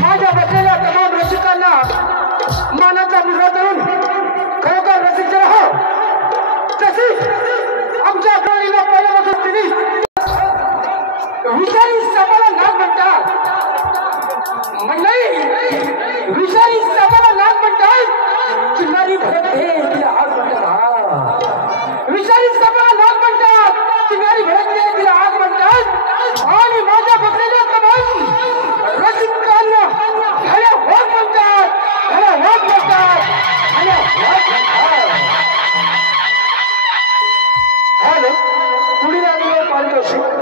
माझ्या बसलेल्या तमाम रसिकांना मानाचा मुद्रा करून खरोखर रसिक हो तशीच आमच्या प्रणालीला पहिल्यापासून तिने विषारी सापाला नाक म्हणतात. मंडळी विषारी सापाला नाक म्हणतात. चिंगारी भडकते तिला आग म्हणतात. विषारी सापाला नाक म्हणतात. चिंगारी भडकते तिला आग म्हणतात. आणि माझ्या बसलेल्या तमाम रसिकांना घड्या वाघ म्हणतात. घड्या वाघ म्हणतात. घड्या वाघ म्हणतात. हॅलो पुढील आलेले पारितोषिक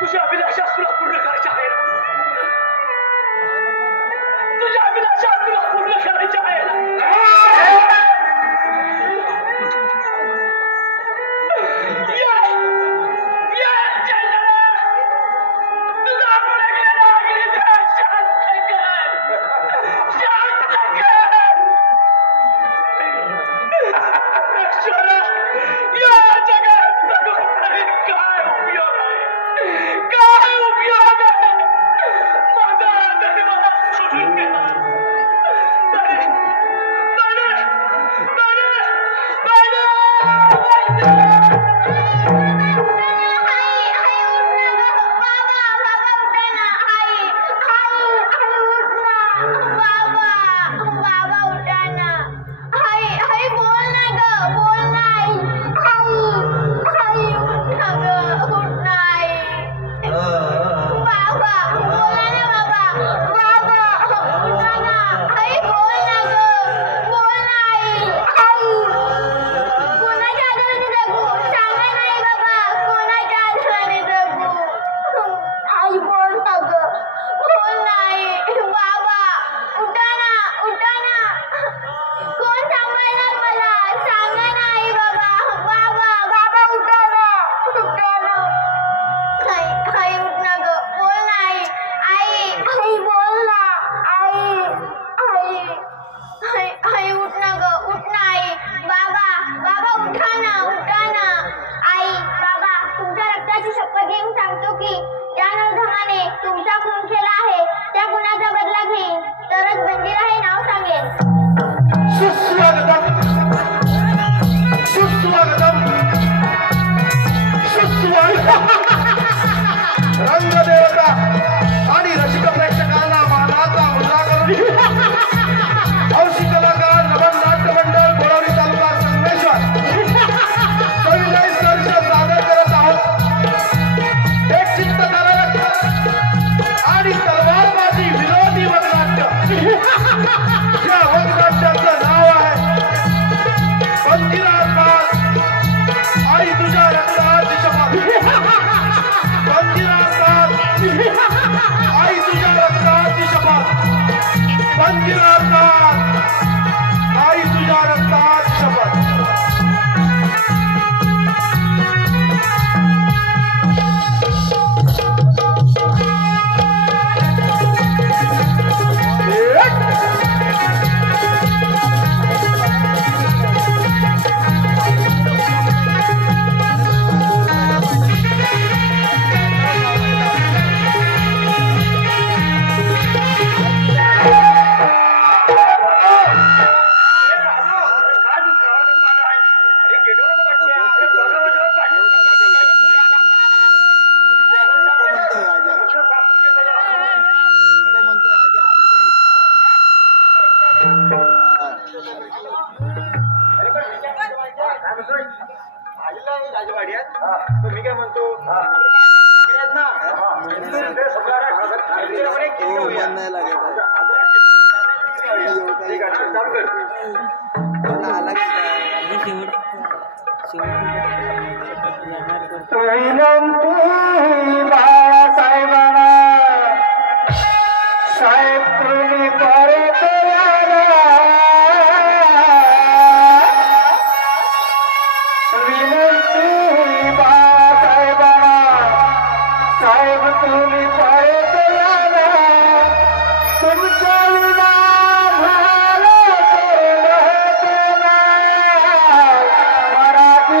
तुझ्या अभिलाषा तुला पूर्ण करायच्या आहेत. तुझ्या अभिलाषा तुला पूर्ण करायच्या आहेत. मराठी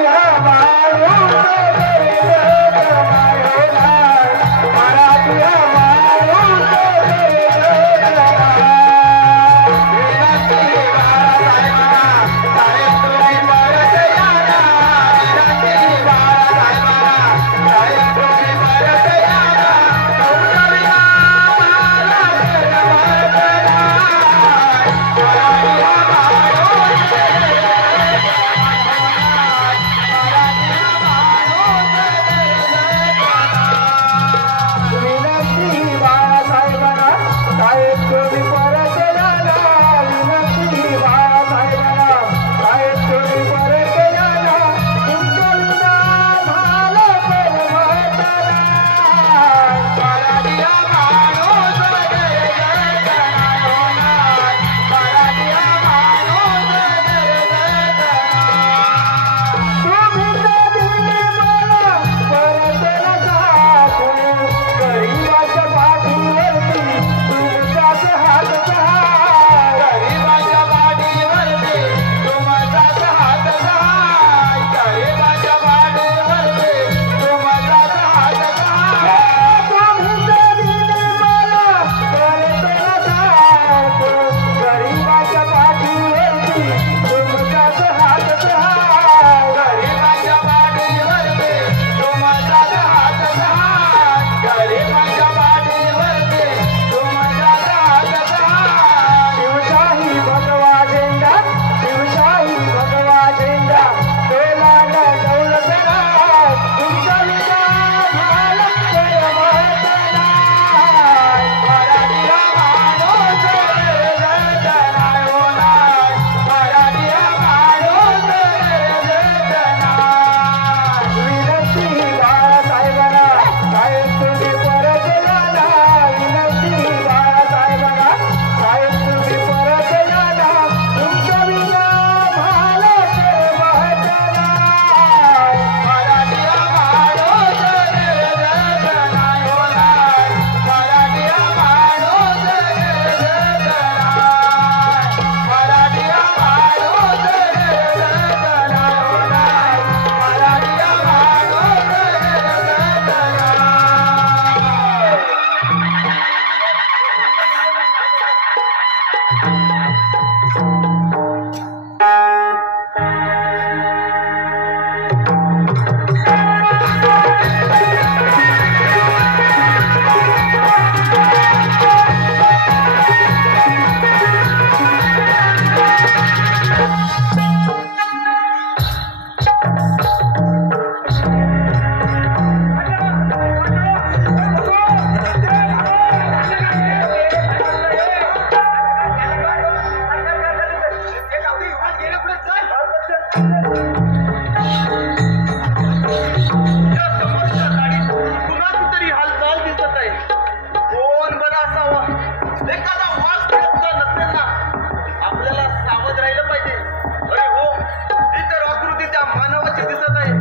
दिसत आहे.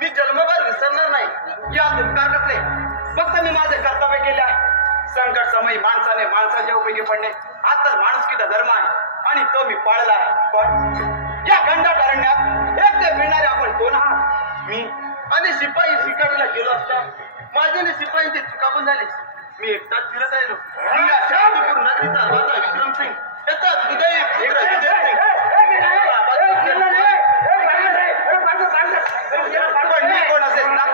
मी जन्मभर विसरणार नाही या उपकार कसले. फक्त मी माझे कर्तव्य केले आहे. संकट समयी माणसाने माणसाच्या उपयोगी पडणे हा तर माणुसकीचा धर्म आहे आणि तो मी पाळला आहे. पण या खंडात अरण्यात एकटे फिरणारे आपण कोण आहात? मी आणि शिपाई शिकारीला गेलो असता माझ्याने शिपाईंची चुकाबून झाली. मी एकटाच फिरत राहिलो. नगरीचा राजा विक्रमसिंग याचा हृदय पण मी कोण असेल ना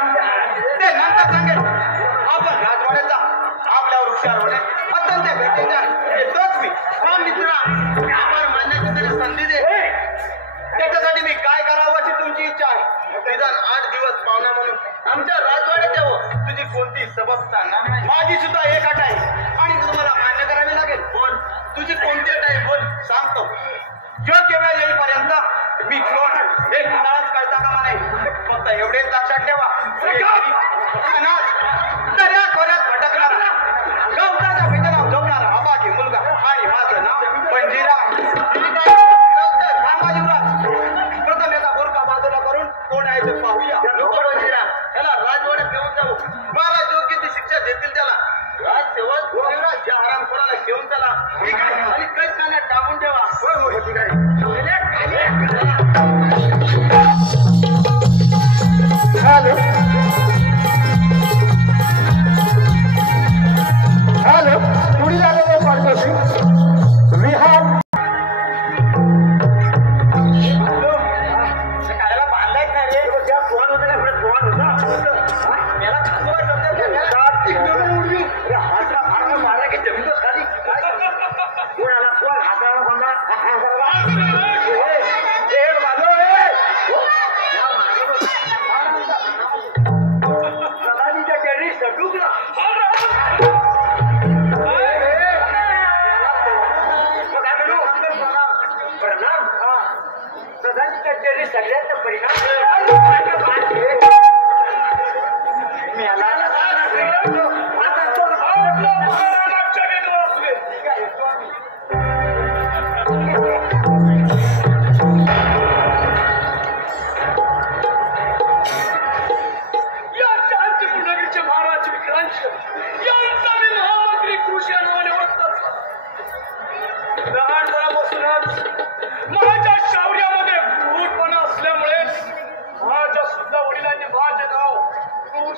ते नंतर सांगेल. आपण राजवाड्याचा आपल्यावर हुशार होणे अत्यंत गरजेचे आहे. तोच मी हा मित्रा आपण मान्याची तरी संधी दे. त्याच्यासाठी मी काय करावं अशी तुमची इच्छा आहे. निदान 8 दिवस पाहुणा म्हणून आमच्या राजवाड्यात यावं. तुझी कोणती सबब सांगणार नाही. माझी सुद्धा एक अट आहे आणि तुम्हाला मान्य करावी लागेल. बोल तुझी कोणती अट आहे बोल सांगतो. योग्य वेळ येईपर्यंत मी कोण हे कुणालाच कळता कामा नाही. फक्त एवढेच लक्षात ठेवा दर्या खोऱ्यात भटकणारा गवताच्या भिजनावर झोपणारा अबागी मुलगा आणि माझं नाव पंजिरा. सांगा युवराज प्रथम याचा बोरका बाजूला करून कोण आहे ते पाहूया. नको पंजिरा त्याला राजवाड्यात घेऊन जाऊ. महाराज योग्य ती शिक्षा देतील त्याला. राजसेवक युवराज या हरामखोराला घेऊन त्याला आणि कैदखान्यात टाकून ठेवा. होय ठीक आहे. Hello.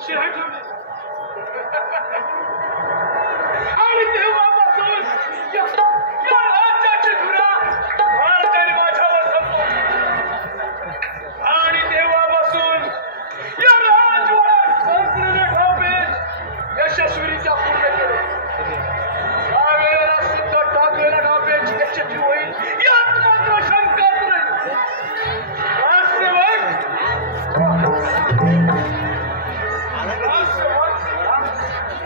शिराय ठेवली आणि तेव्हापासून या राज्याची धुरा भारताने माझ्यावर संपवली आणि तेव्हापासून या राजवाड्यात संपलेले डावपेच यशस्वीरित्या पूर्ण केले यावेळेला सुद्धा टाकलेला डावपेच यशस्वी होईल यात मात्र शंकाच नाही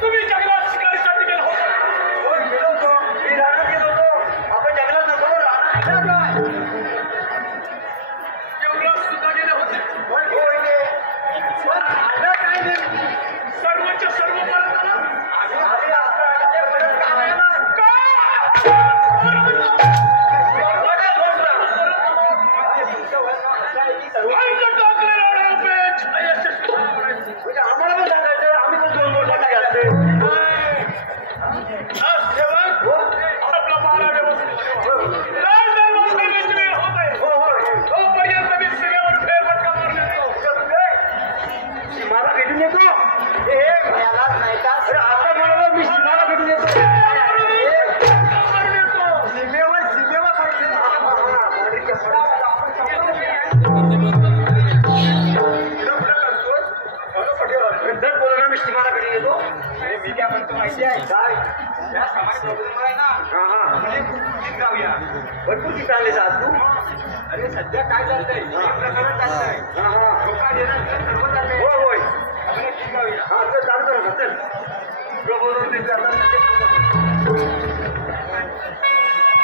तुम्ही जंगलात शिकारीसाठी गेला होता गेलो होतो मी राहण्यात गेलो होतो आपण जंगलात नको राहणार जंगलात सुद्धा गेले होते काय नाही सर्वच्या सर्व परत आला आम्ही असं परत काय टाकलेला डावपेच यशस्वी म्हणजे आम्हाला पण सांगायचं आम्ही पण दोन बोट घालते आपला मारा व्यवस्थित लाल दरबार सांगायची वेळ होत आहे तोपर्यंत मी सीमेवर फेरफटका मारून येतो मला भेटून येतो यालाच नाही का अरे आता मला मी मला भेटून येतो सीमेवर दर बोलणार मी सीमाला भेटून येतो मी काय म्हणतो माहिती आहे काय या समाज प्रॉब्लेम आहे ना जाऊया भरपूर ठिकाण आले आज तू अरे सध्या काय चालतंय प्रकरण चालतंय लोकांना देणार सर्व चाललंय होय आपण ठीक जाऊया हा चल चालतो ना चल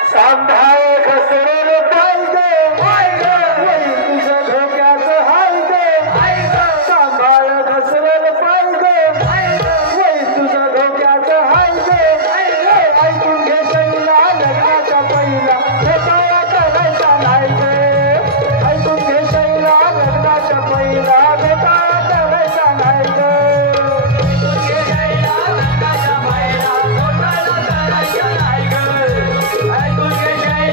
सांभाळ घसरल पाहिजे वय तुझं धोक्याचं हाय गे सांभाळ घसरल पाहिजे वय तुझं धोक्याचं हाय गे ऐकून घे पहिला लग्नाच्या पहिला घोटाळा करायचा नाही गे ऐकून घे पहिला लग्नाच्या पहिला घोटाळा करायचा नाही गे ऐकून घे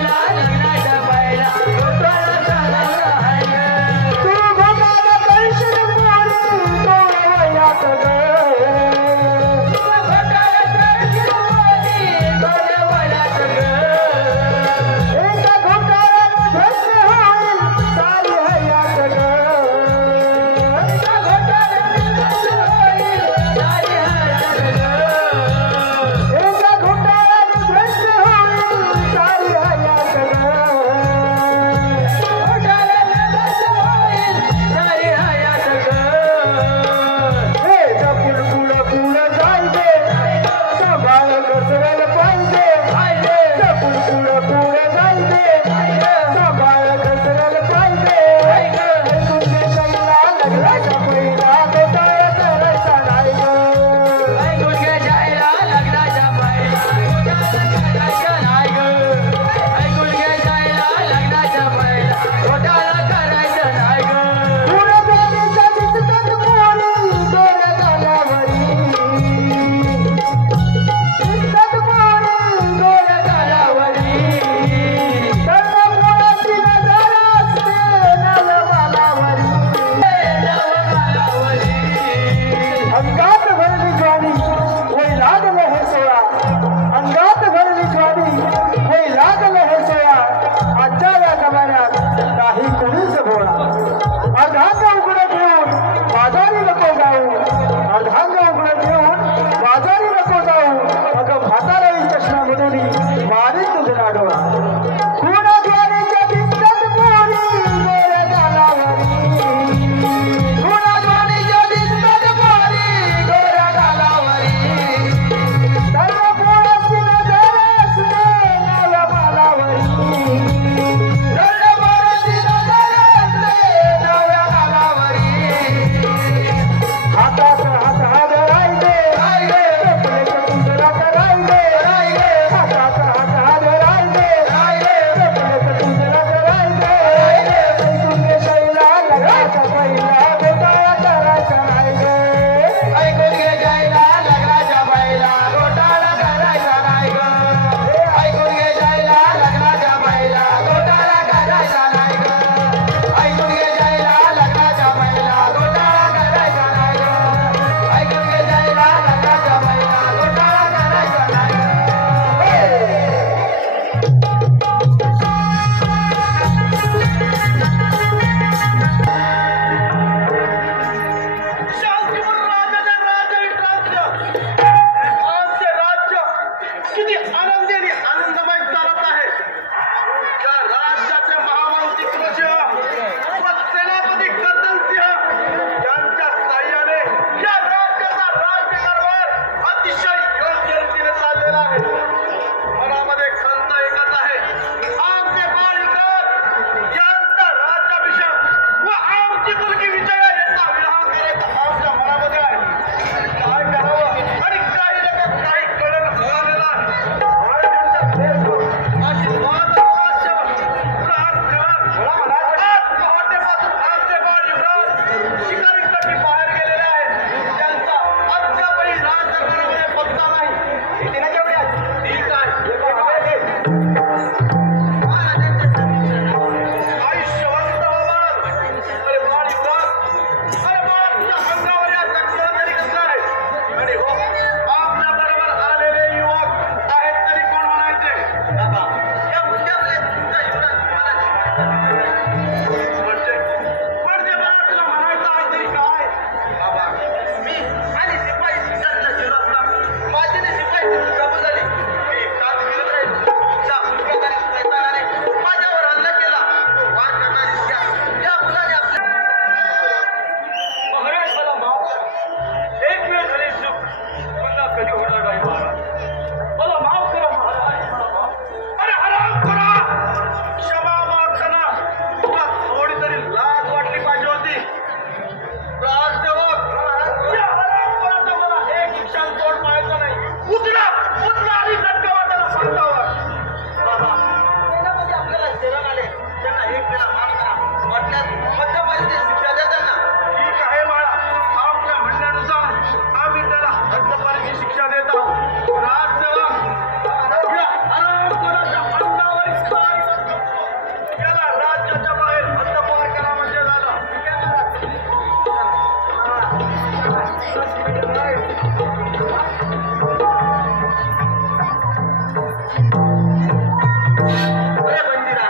बंदिरा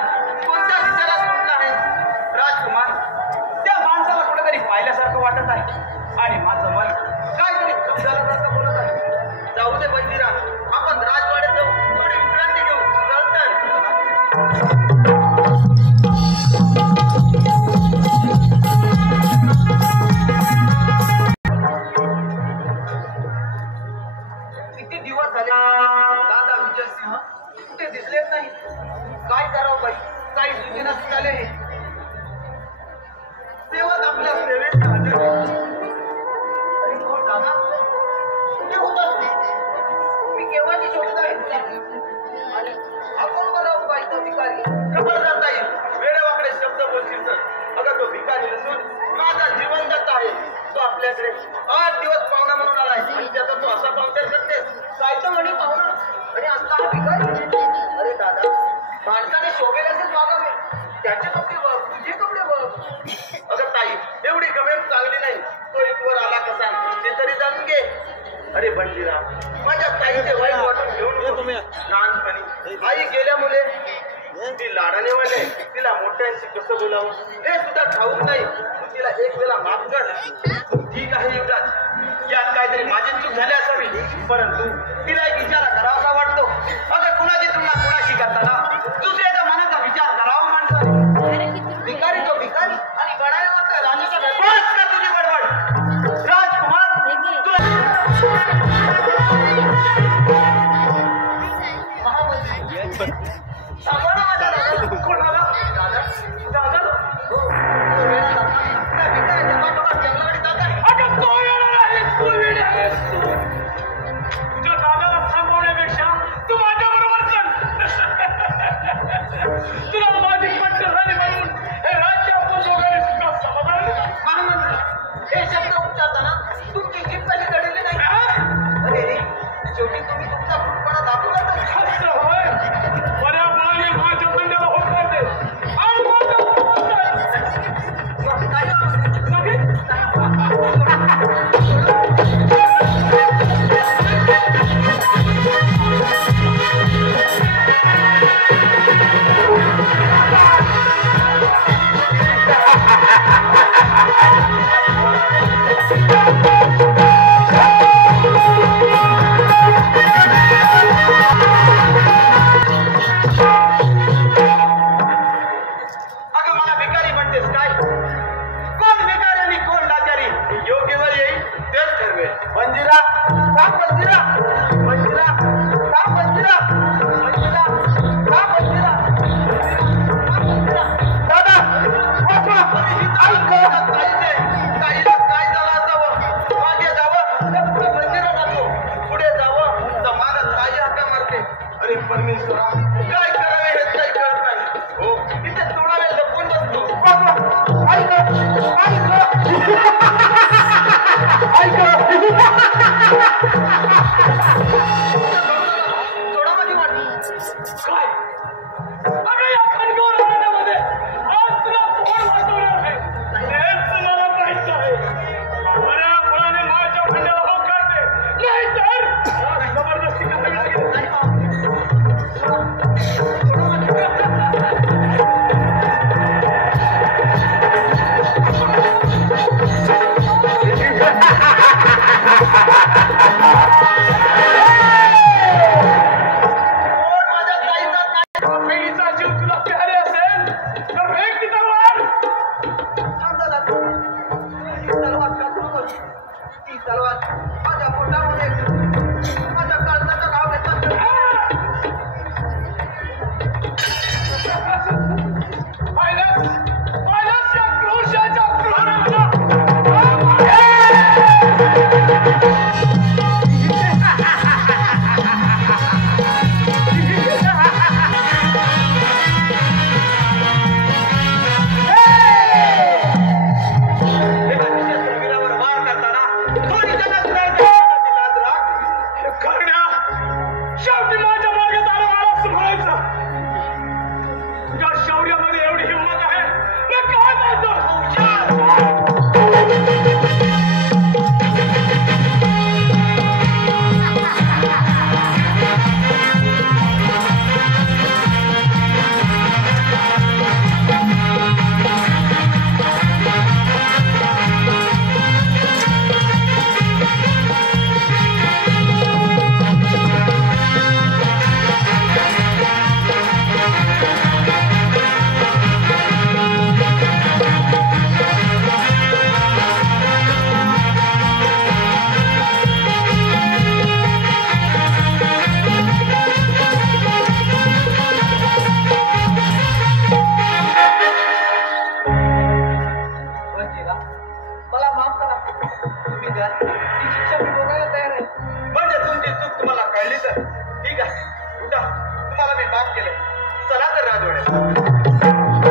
कोणत्या दिशेला सुटला आहे राजकुमार? त्या माणसाला कुठेतरी पाहिल्यासारखं वाटत आहे आणि माझं मन काहीतरी झाल्यासारखं बोलत आहे. जाऊ दे बंदिरा, आपण राजवाड्यात जाऊ, थोडी विश्रांती घेऊ. किती दिवस झाले दादा विजयसिंह कुठे दिसलेच नाही. काय करावं बाई, काही सुचेनाच झाले. सेवक आपल्या सेवेत हजर नाही. अरे हो दादा, कुठे होतास तू? मी केव्हाची शोधत आहे तुला. आणि आपण करावं बाई तो भिकारी. खबरदार ताई, वेळेवाकडे शब्द बोलशील तर. अगं तो भिकारी नसून माझा जीवनदाता आहे. तो आपल्याकडे 8 दिवस पाहुणा म्हणून आलाय आणि त्याचा तो असा पावत्यार करते. जायचं म्हणे पाहुणा आणि असला हा भिकारी. अरे दादा, माणसाने शोभेल असेच वागावे. त्याचे कपडे बघ, तुझे कपडे बघ. अगं ताई, एवढी गमेल चांगली नाही. तो इथवर आला कसा ते तरी जाणून घे. अरे बंदिरा, माझ्या ताईचे वाईट वाटून घेऊन लहानपणी आई गेल्यामुळे ती लाडाने वाढले. तिला मोठ्यांशी कसं बोलावं हे सुद्धा ठाऊक नाही. तू तिला एक वेळा माफ कर. ठीक आहे युवराज, यात काहीतरी माझी चूक झाली असावी, परंतु तिला एक विचार करावासा वाटतो. अगं कुणाची तुलना कुणाशी करताना दुसऱ्याच्या मनाचा विचार करावा माणसाने. भिकारी तो भिकारी आणि गडाया वाटतं राजाचा बस कर तुझी बडबड. राजकुमार, तुला सांभाळा माझ्या दादा. कोणाला? दादा, दादा, हो, तो वेळा दादा. त्या भिकाऱ्याच्या पाठोपाठ जंगलाकडे जात आहे. अगं तो येणार आहे, तू वेळ आहेस तू. तुझ्या दादाला थांबवण्यापेक्षा तू माझ्या बरोबर चल. तुला माझी पट्ट झाली म्हणून हे राज्य आपण दोघांनी सुद्धा समाधान. महामंत्री, हे शब्द उच्चारताना तुमची जीभ कशी चढलेली नाही? अरे रे, शेवटी तुम्ही तुमचा भूतपणा दाखवलाच. असं होय, बऱ्या मुलाने माझ्या बंड्याला होकार दे आणि माझ्या अगं मला भिकारी म्हणतेस काय? कोण भिकारी आणि कोण लाचारी योग्य वेळ येईल तेच ठरवेल. बंजिरा, का बंजिरा? बंजिरा, का बंजिरा? बंजिरा, का बंजिरा? दादा, वाचवा. ताईला काय झालं असावं? मागे जावं तर बंजिरा जातो, पुढे जावं तर माझा ताई हाका मारते. अरे परमेश्वरा, काय करावे हे काही कळत नाही. हो, इथे थोडा वेळ लपून बसतो. थोडा माझी वाट. काय? अगं या खडकावर राहण्यामध्ये आज तुला कोण वाचवणार आहे? हेच मला माहित आहे. बऱ्या मुलाने माझ्या बंड्याला होकार दे, नाही तर जबरदस्ती करावी लागेल. नाही थोडा माझी बहिणीचा जीव तुला प्यारे असेल तर फेक ती तलवार. ती तलवार माझ्या पोटामध्ये माझ्या काळजाचं नाव घेतात. पाहिलंच या क्रूशाच्या क्रूराला. वीरावर वार करताना थोडी जगात द्या ती शिक्षा मी भोगायला तयार आहे. म्हणजे तुमची चूक तुम्हाला कळली तर ठीक आहे, उठा, तुम्हाला मी माफ केले. चला तर राजवाड्यात.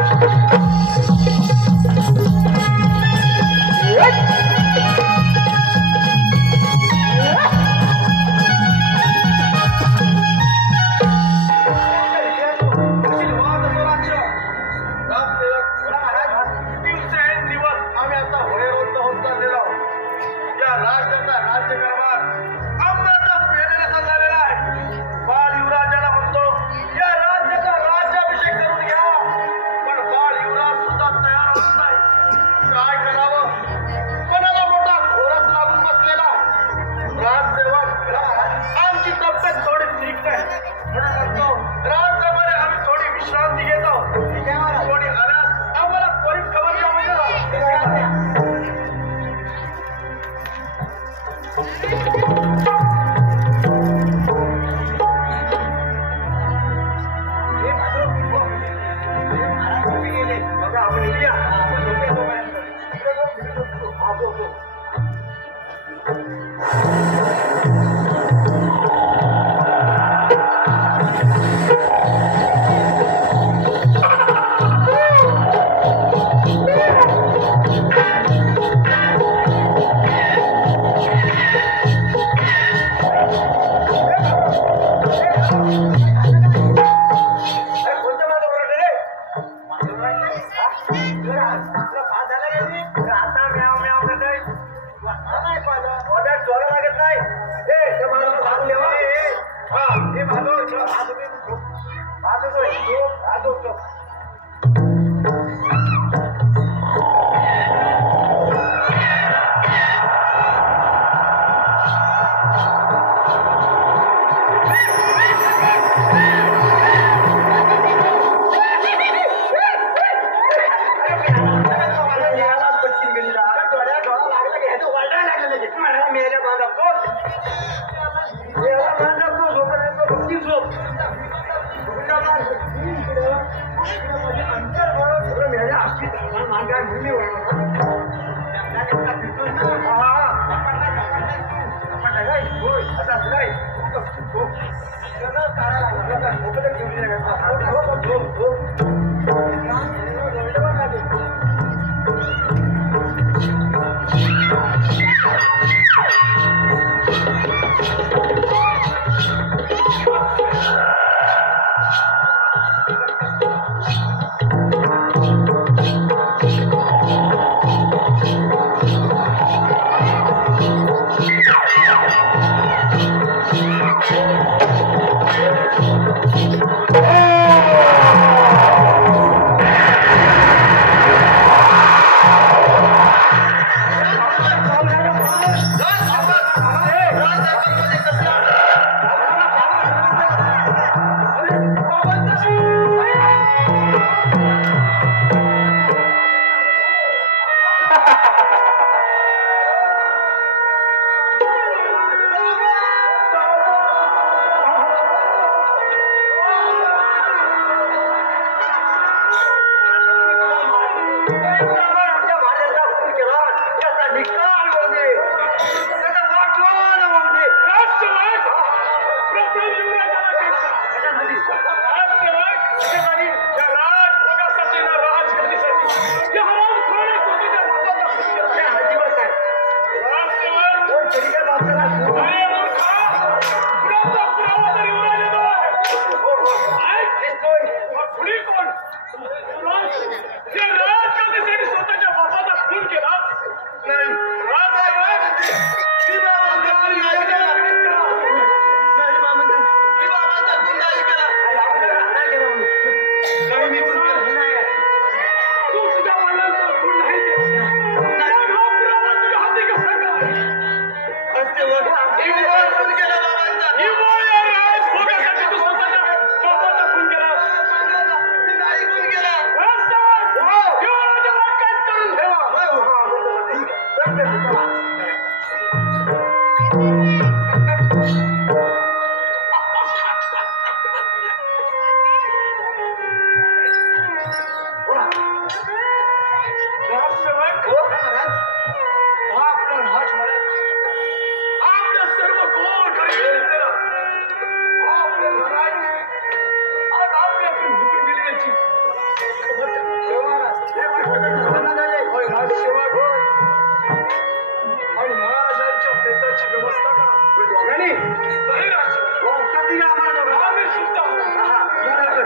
त्याची व्यवस्था करा. दोघांनी नाही राजा. उत्तर दिलं आम्हाला दोघांना. आम्ही सुद्धा. हा, बरोबर.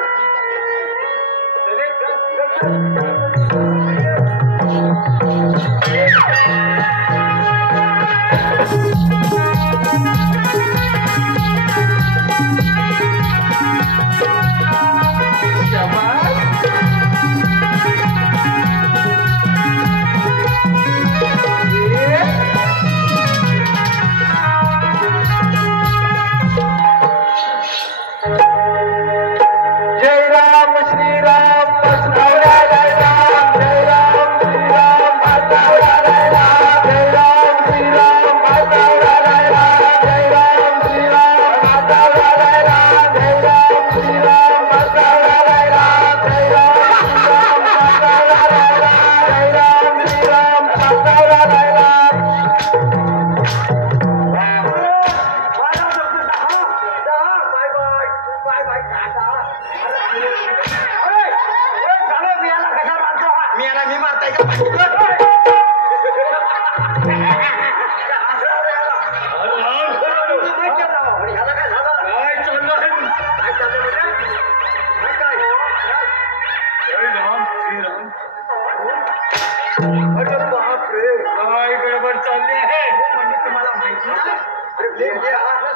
चले, चल, चल, चल.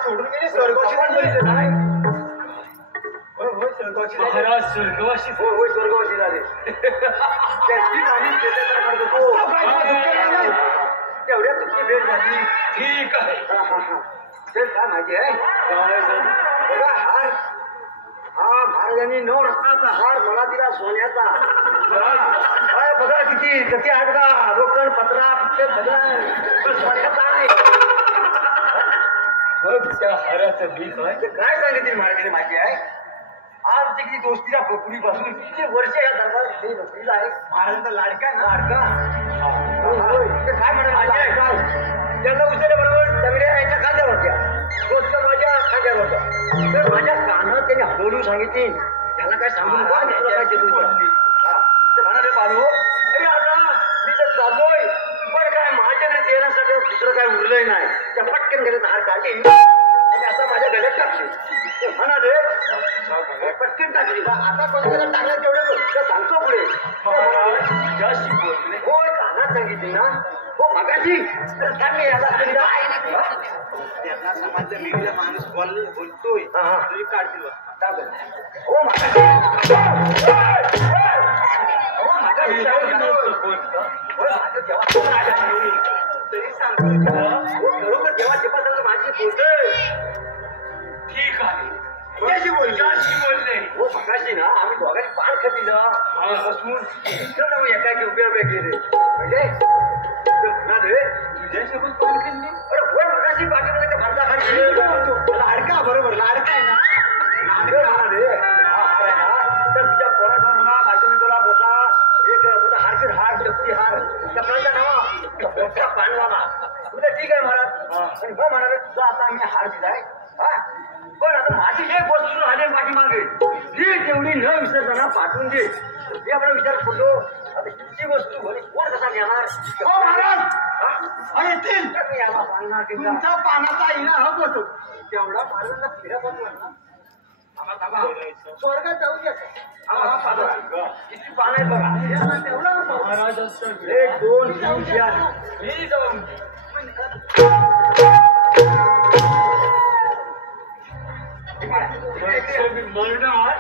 सोडून गेले स्वर्गाशी पण बघितलं नाही. महाराज स्वर्गवासी. होय स्वर्गवासी झाले. त्याची झाली तेवढ्या तुमची भेट झाली. ठीक आहे. तर काय माहिती आहे बघा हार हा महाराजांनी 9 रत्नाचा हार मला दिला सोन्याचा. काय बघा किती कधी आहे बघा लोखंड पत्रा पिक्चर बघा सोन्याचा आहे. मग त्या हाराचं बीज आहे. काय सांगितली महाराजांनी माहिती आहे आमची किती दोस्तीला पूर्वीपासून किती वर्ष या दरबारात नोकरीला आहे. महाराजांचा लाडका आहे ना लाडका. ते काय म्हणाल माहिती आहे त्यांना उचलल्या बरोबर दगड्या यांच्या खांद्यावर होत्या दोस्त माझ्या खांद्यावर होत्या. तर माझ्या कानात त्यांनी बोलून सांगितली त्यांना काय सांगू नका तुला काय देतो ते म्हणाले बाळू आता मी तर चाललोय पण काय माझ्याकडे देण्यासाठी दुसरं काय उरलंय नाही. त्या पटकन गेल्याचा हार काढली आणि आता माझ्या गळ्यात टाकली. ते म्हणाले पटकन टाकली आता कोणाला टाकल्या तेवढं सांगतो पुढे. होय कानात सांगितली ना हो मगाशी त्यांनी याला त्यांना समाजच्या वेगळा माणूस बोलतोय तुझी काढतील हो मगाशी तरी सांगतो खरोखर जेव्हा जेव्हा माझी बोलतोय ठीक आहे. तुझ्याशी बोलले हो मगाशी ना आम्ही दोघांनी पार खाती ना बसून एकाकी उभे उभे गेले म्हणजे तुझ्याशी पण पार खाल्ली. अरे होय मगाशी पाठीमध्ये भांडा खाली लाडका बरोबर लाडका आहे ना लाडका रे हार आहे ना तर तुझ्या पोरासमोर ना बायकोने तुला बोलला एक हारची हार डबकी हार कपड्याचा नावा मोठा पानवाला तुझं ठीक आहे महाराज आणि हो म्हणाले तुझा आता आम्ही हार दिलाय हा पण आता माझी एक वस्तू आली पाठीमागे ती तेवढी न विसरताना पाठवून दे. मी आपला विचार करतो आता किती वस्तू घरी कोण कसा घेणार हो महाराज येतील मी याला सांगणार तुमचा पानाचा इना हक होतो तेवढा महाराजांना फिरा बसला ना स्वर्गात जाऊ द्या किती पान आहे बघा तेवढं महाराजांचं 1 2 3 4 मी जाऊन मरणार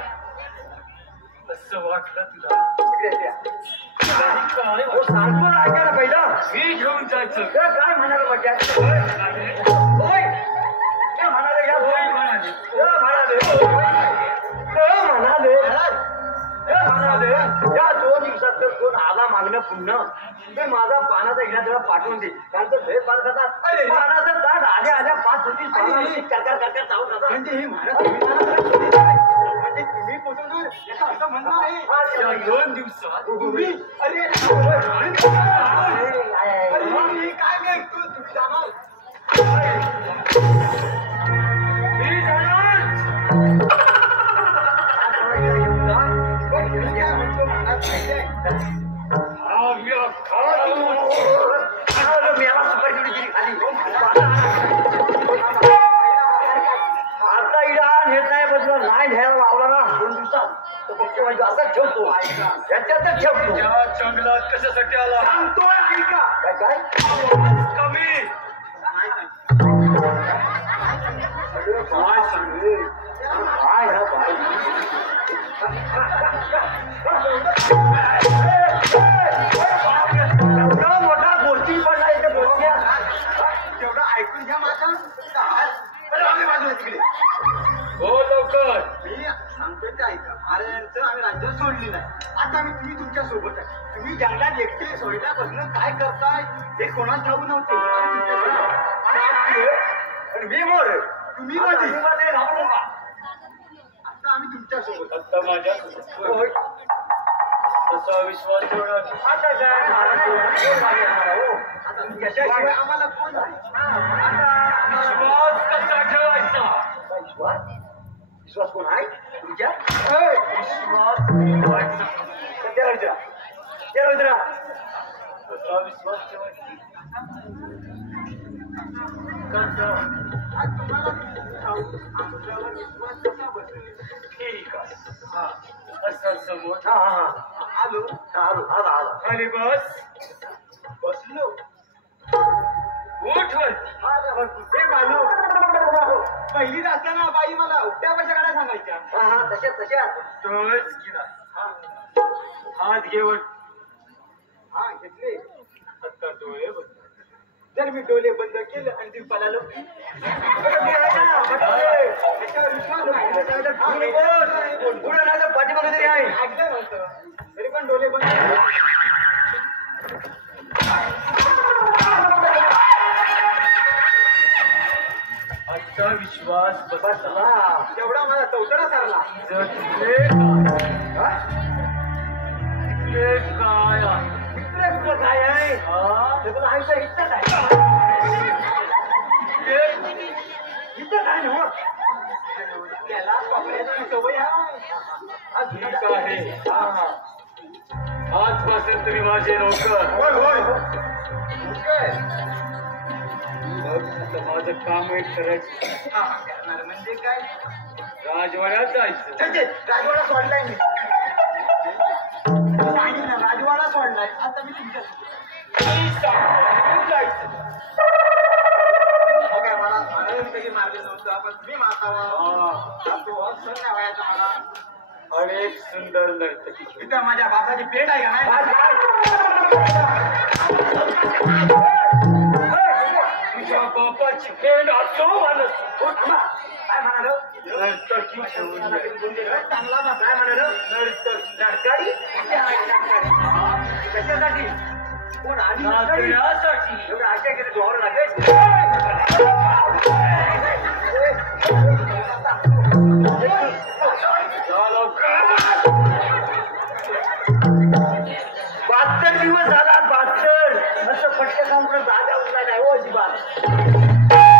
असं वाटलं तुला. सांगतो ना ऐका ना पहिला मी घेऊन जायचं. काय म्हणाले मजा होय काय म्हणाले या होय म्हणाले. म्हणाले या 2 दिवसात जर कोण आला मागणं पुन्हा तर माझा पानाचा इला त्याला पाठवून दे कारण तो भेद पान खातात पानाचा ताट आल्या 5-6 करकार चालू खातात म्हणजे हे महाराज म्हणजे तुम्ही पोचवणार याचा अर्थ म्हणणं आहे 2 दिवसात तुम्ही अरे काय नाही तुम्ही जाणार मी जाणार. मी याला सुपारी खाली ऐकतो म्हणजे असाच ठेवतो ऐका. याच्यातच ठेवतो या जंगलात कशासाठी आला सांगतोय ऐका. काय काय कमी नाही, नाही. काय सांगू काय हा बाई एवढा मोठा गोष्टी पडला इथे गोष्टी तेवढं ऐकून घ्या माझं. अरे आम्ही बाजूला तिकडे. हो लवकर मी सांगतोय ते ऐका. अरे यांचं आम्ही राज्य सोडली नाही. आता आम्ही तुम्ही तुमच्या सोबत आहे. तुम्ही जंगलात एकटे सोडल्यापासून काय करताय हे कोणाला ठाऊक नव्हते. आम्ही तुमच्यासोबत आहे. पण मी मोर तुम्ही मध्ये. मध्ये राहू नका आता आम्ही तुमच्यासोबत. आता माझ्या होय. तसा विश्वास ठेवणार आता काय हो आता याच्याशिवाय आम्हाला कोण आहे. विश्वास कसा ठेवायचा विश्वास विश्वास कोण आहे तुमच्या विश्वास ठेवायचा कसा विश्वास ठेवायचा कसा आज तुम्हाला ठाऊक आमच्यावर विश्वास कसा बसेल. ठीक आहे हा असं समोर हा हा आलो. आलो आला आला खाली बस बसलो. उठ वरती हे बालू पहिलीच असताना बाई मला उठ्या कशा काढा सांगायच्या. हा हा तशाच तशाच तोच की नाही हात घेऊन हा घेतले. आता डोळे बंद जर मी डोले बंद केले आणि तुम्ही पळालो त्याच्यावर विश्वास नाही. पुढे नाही तर पाठीमागे तरी आहे ऐकलं नव्हतं तरी पण डोले बंद केले. आता विश्वास बसला तेवढा माझा चौथरा सारला. जर तिकडे काय आहे इकडे तुला काय आहे हा? ते तुला आयुष्य इथंच आहे इथंच आहे ना हो त्याला कपड्याची सवय आहे. ठीक आहे हा. आजपासून तुम्ही माझे नोकर होय होय. आता माझं काम एक करायचं हा, करणार म्हणजे काय. राजवाड्यात जायचं त्याचे राजवाडा सोडलाय मी. सांगितलं राजवाडा सोडलाय. आता मी तुमच्या जायचं बघा मला म्हणून कधी मारलं नव्हतं पण तुम्ही मारतावा. हा. तो सण नाही व्हायचा मला. अनेक सुंदर नर्तकी तिथं माझ्या बापाची पेट आहे का तुझ्या बापाची भेट असो मानस काय म्हणालो. नर्तकी ठेवून ये. चांगला बा काय म्हणालो. नरकारी कशासाठी कोण आधी नाचण्यासाठी एवढं आशा केली जोर लागेल बहात्तर दिवस झाला 72 असं फटके काम करत जागा उठला नाही हो अजिबात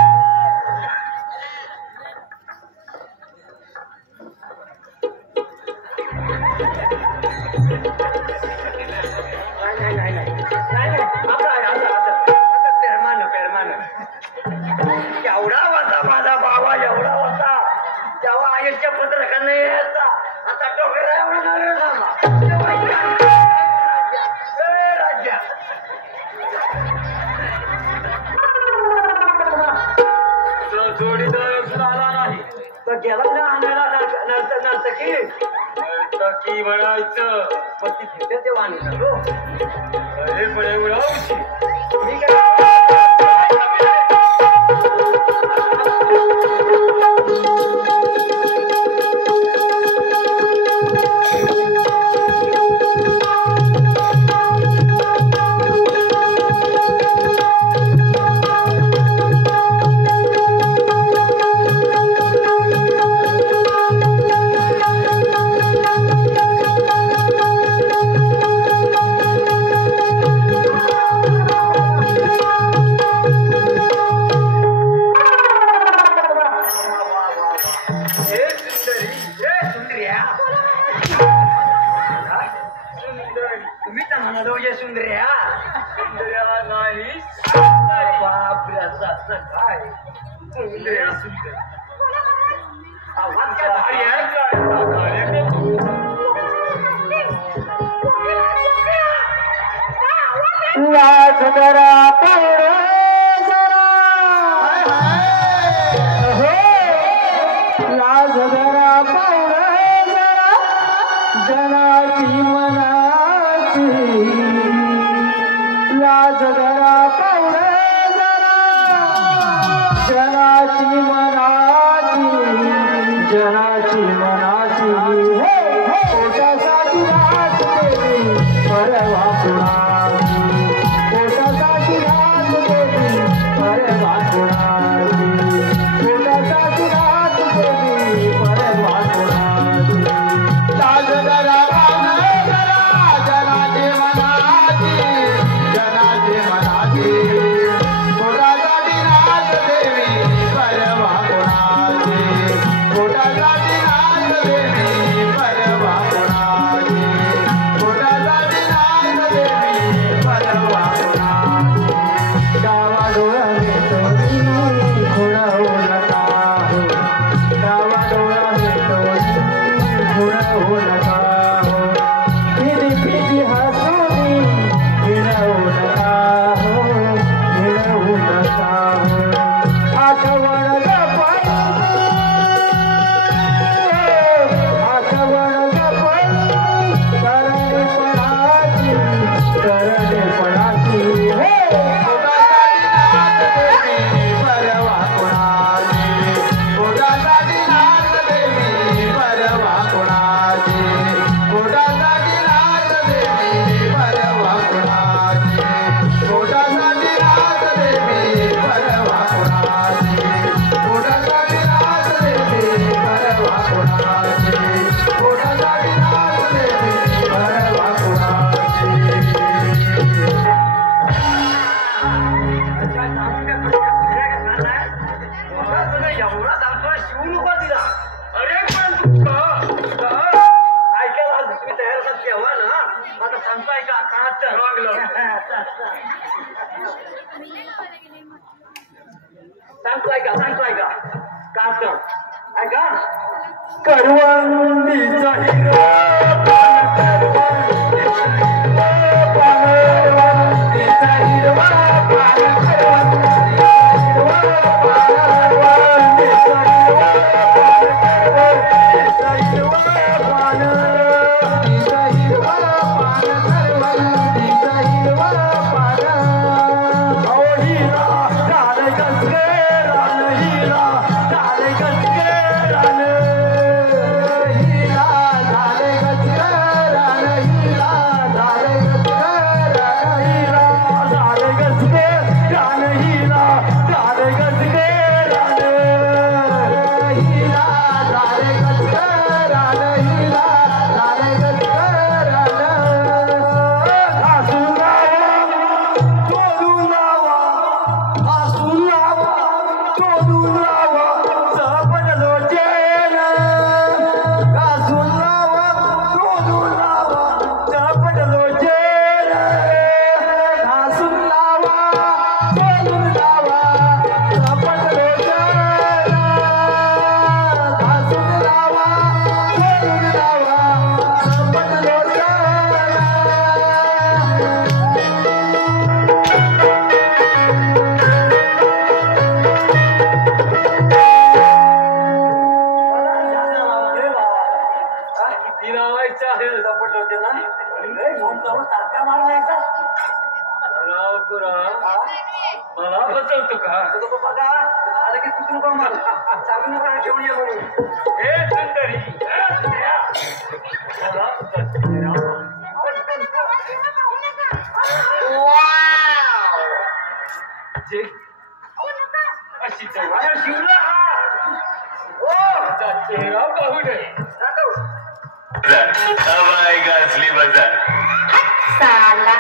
एवढा होता माझा बाबा एवढा होता तेव्हा आयुष्य पत्रकांना यायचा आता डोकरा एवढा नव्हे राज्या तुझा जोडीदार अजून आला नाही तर गेला ना आणायला नर्तकी नर्तकी म्हणायचं पण ती भेटेल तेव्हा आणली अरे पण एवढा उशीर मी काय तुम्ही तर म्हणालो ये सुंदर्या सुंदर्या नाही बापरे असं काय सुंदर्या सुंदर आवाज काय भारी आहे कार्यक्रम लाज जरा पावडे जरा हो लाज जरा पावडे जरा जनाची मनाची लाज जरा पावडे जरा जनाची मनाची जनाची मनाची हे पोटासाठी रात देवी परवा कुणाची पोटासाठी रात देवी परवा कुणाची पोटासाठी रात देवी परवा कुणाची लाज जरा पावडे जरा जनाची मनाची जनाची मनाची पोटासाठी रात देवी परवा कुणाची पोटासाठी रात देवी परवा कुणाची पोटासाठी रात देवी परवा कुणाची डावा डोळा घेतो खुणावू नका हो डावा डोळा घेतो खुणावू नका हो फिरी फिरी हसूनी हिणवू नका हो हिणवू नका हो आठवण जपायची आठवण जपायची करणेपणाची करणेपणाची हे परवा कोणाची पोटासाठी नाच देवी परवा कोणाची पोटासाठी नाच देवी परवा कोणाची पोटासाठी नाच देवी परवा कोणाची पोटासाठी नाच देवी परवा कोणाची पोटासाठी नाच देवी परवा कोणाची एवढा सांगतो शिवू नको तिला अरे पण तू ऐकायला तुम्ही तयार असाल तेव्हा ना आता सांगताय का कानात सांगतोय का काच ऐका करवंदीचा हिरवा करवंदीचा हिरवा मला बसवतो का बघा आलं की कुठून का मला चांगली नका घेऊन ये म्हणून हे सुंदरी अशी शिवला हा चेहरा पाहू नये असली मजा साला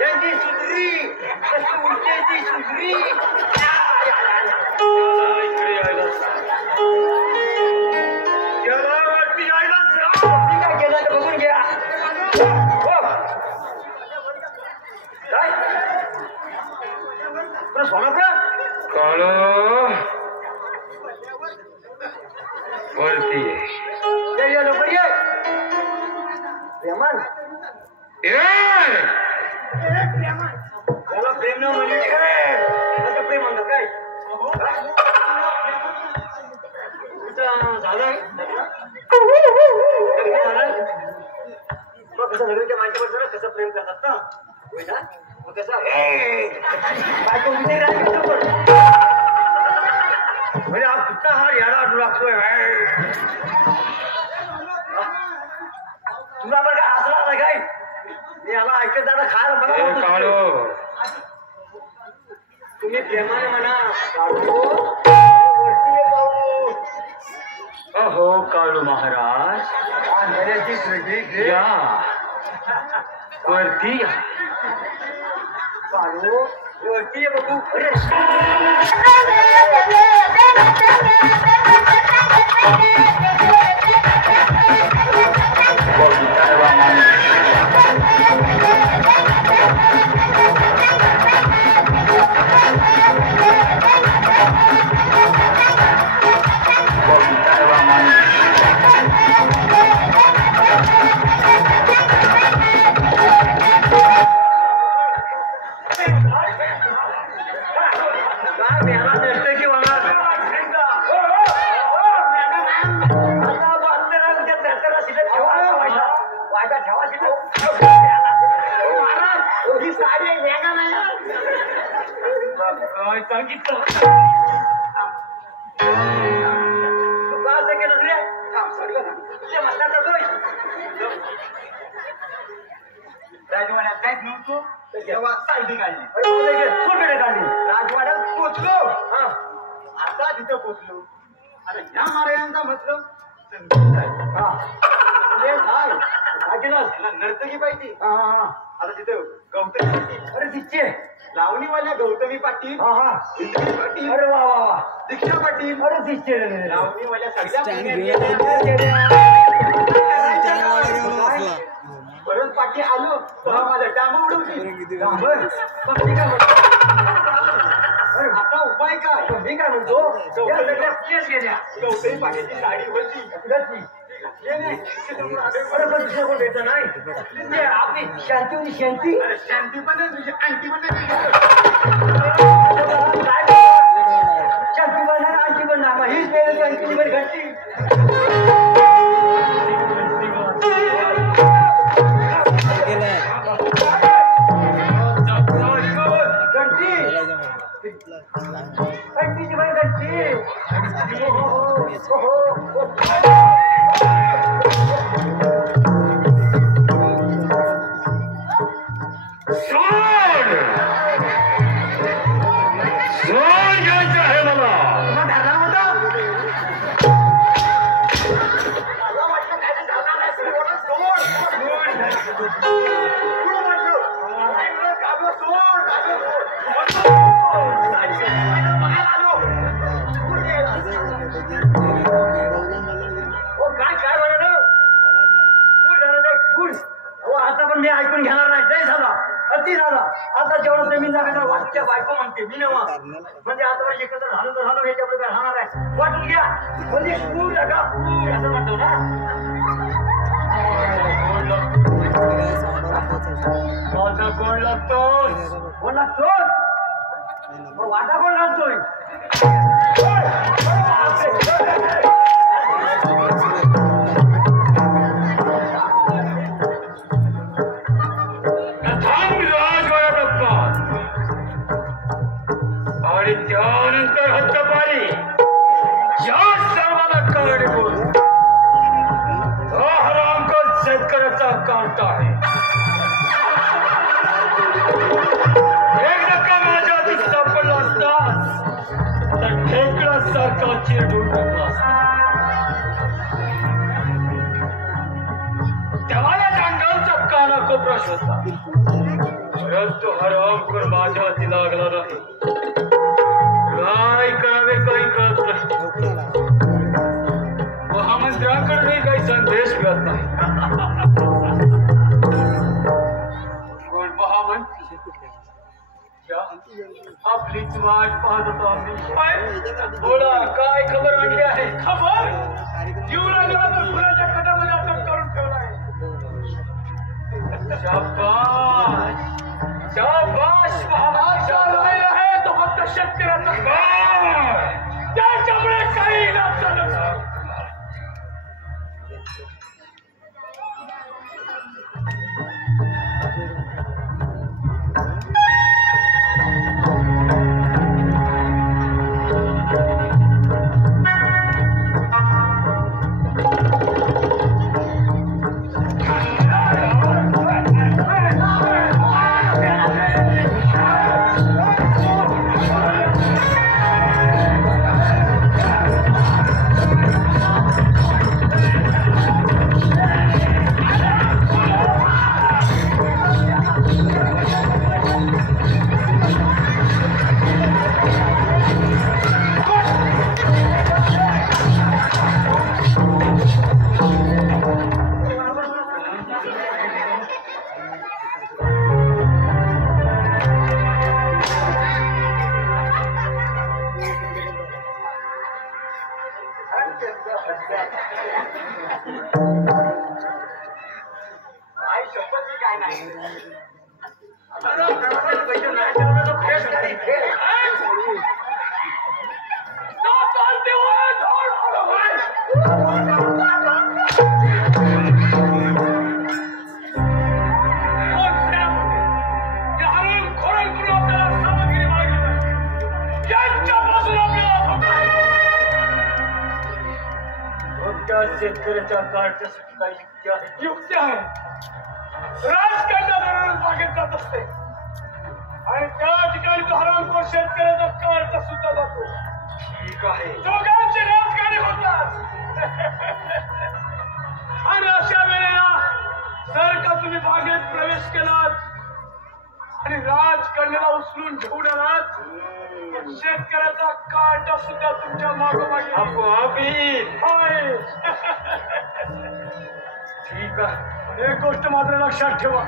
यांची सुंदरी वरती ये. ये लवकर ये. प्रेमान त्याला प्रेम न म्हणजे काय प्रेम म्हणतात काय झालं कसं नगरीच्या माणसावर कसं प्रेम करतात ना होय ना मग कसं बायको म्हणजे हा कुठला हा याला लागतोय तुला बरं काय हसला आला काय मी याला ऐकत जाणं खायला मला तुम्ही प्रेमाने म्हणा अहो काळू महाराज या वरती या. काळू वरती बघू राजवाड्यात काहीच नव्हतो तेव्हा सायडी काढली राजवाड्यात पोचलो आता तिथं पोचलो आता ह्या महाराजांचा मतलब नर्तकी पाहिजे आता तिथं गौतमी पाटील अरे तिचे लावणीवाल्या गौतमी पाटील पाटील अरे वा वा वा दीक्षा पाटील अरे तिचे लावणीवाल्या सगळ्या परत पाठी आलो तेव्हा माझा डाम उडवली आता उपाय काय मी काय म्हणतो गौतमी पाटीलची साडी होती अरे पण दुसरं कोण द्यायचं नाही आपली शांती होती शांती शांती पण तुझी आणखी पण शांती बनणार आणखी बनणार हीच वेळ आणखी बरी घडती घंटीची बाई घंटी मी ऐकून घेणार नाही जय झाला अति झाला आता जेवढा जमीन जागा वाटच्या बायको म्हणते मी नवा म्हणजे आता एकत्र झालं तर झालं ह्याच्यापुढे काय राहणार आहे वाटून घ्या म्हणजे पूर नका पूर असं म्हणतो ना कोण लागतो कोण लागतो वाटा कोण घालतोय आणि त्यानंतर हत्तपारी या सर्वांना कारणीभूत हरामखोर शेतकऱ्याचा कांटा आहे. एकदा का माझ्या हाती सापडला असतास तर ढेकळासारखा चिरडून टाकला असता. तेव्हा जंगलचा कानाकोपरा शोधला परंतु हरामखोर माझ्या हाती लागला नाही. काय करावे काही कळत नाही. महामंत्र्यांकडे काही संदेश मिळत नाही. कोण महामंत्री आपलीच वाट पाहत होतो आम्ही. बोला काय खबर आणली आहे. खबर आई शपथ मी काय नाही शेतकऱ्याच्या कार्डच्यासाठी काही युक्ती आहे. युक्ती आहे राजकारणात दररोज मागे जात असते आणि त्या ठिकाणी तो हरामखोर शेतकऱ्याचा कार्ड सुद्धा जातो. ठीक आहे. दोघांचे राजकारणी होतात आणि अशा वेळेला जर का तुम्ही बागेत प्रवेश केलात आणि राजकन्याला उचलून घेऊन आलात तर शेतकऱ्याचा कार्ड सुद्धा तुमच्या मागोमागे आपोआप येईल. होय. ठीक आहे. एक गोष्ट मात्र लक्षात ठेवा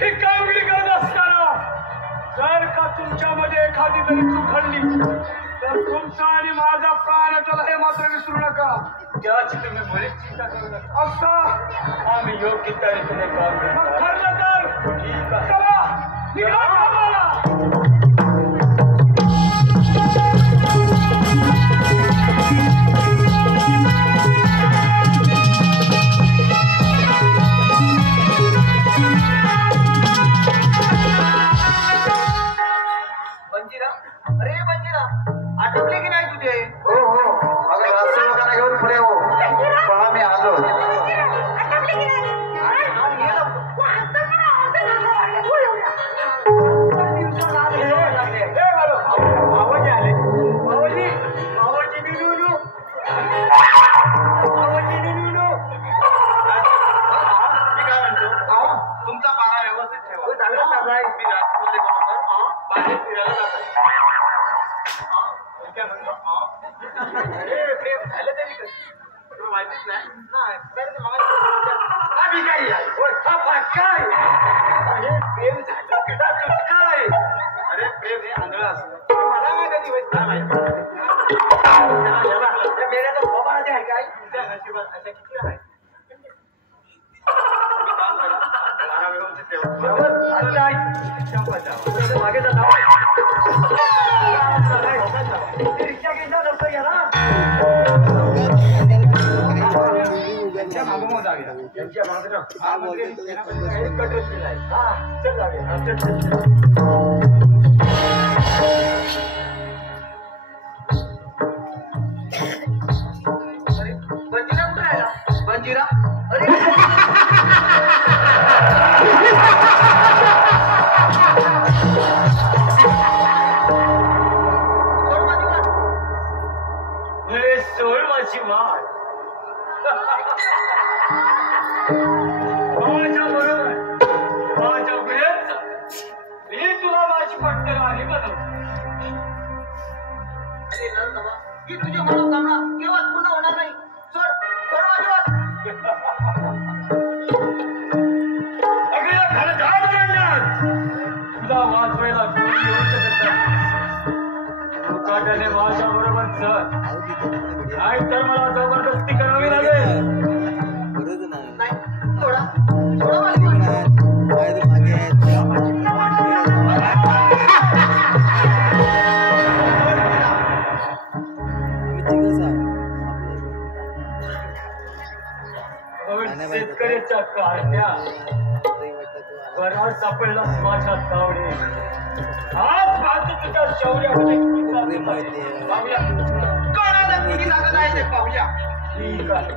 ही कामगिरी करत असताना जर का तुमच्यामध्ये एखादी जरी चूक घडली तर तुमचा आणि माझा प्राण वाचला हे मात्र विसरू नका. त्याची तुम्ही बरीच चिंता करू नका. असा आम्ही योग्य तऱ्हेने काम मग करतो. ठरलं तर ठीक आहे. चला निघा कामाला. बंजीरा अरे बंजीरा आठवले की नाही तुझे हो हो अगं रास्ता लोकांना घेऊन पुढे हो पहा मी आलो. आवाज आले आवाजी आवाजी निनू आवाजी निनू मी काय म्हणतो तुमचा पारा व्यवस्थित ठेवा मी राजकुमारी बरोबर बाहेर फिरायला जात आहे. काय म्हणतो अरे प्रेम झालं तरी कसं तुला माहितीच नाही आम्ही काय काय अरे प्रेम झालं काय अरे प्रेम हे आंधळं असतं मला नाही कधी होत काय माहिती मेऱ्या तर बाबामध्ये आहे काय तुझ्या नशिबात अशा किती आहे मागे रिक्षा घेतला जातो याला त्यांच्या मागोमाग जाऊया त्यांच्या मागे कटच दिलाय हा चल जाऊया. बंजीरा कुठे राहिला बंजीरा अरे सोड माझी वाट. माझ्या बरोबर माझ्या वेळेत मी तुला माझी पट्टवारी बनवतो. अरे नरदवा की तुझ्या मनात कामना केव्हा पुन्हा होणार नाही. सोड सोड माझी वाट. अगदी घनघाट रंगणात तुला वाचवायला कोणी येऊ शकत नाही. मुकाट्याने माझ्या बरोबर चल नाही तर मला जबरदस्ती करावी लागेल. नाही सोडा सोडा माझी वाट. शेतकऱ्याच्या काढल्या बराच सापडला माझ्या तावडे. आज माझी तुझ्या शौर्यामध्ये पाहूया. कोणाला किती ताकद आहे ते पाहूया. ठीक आहे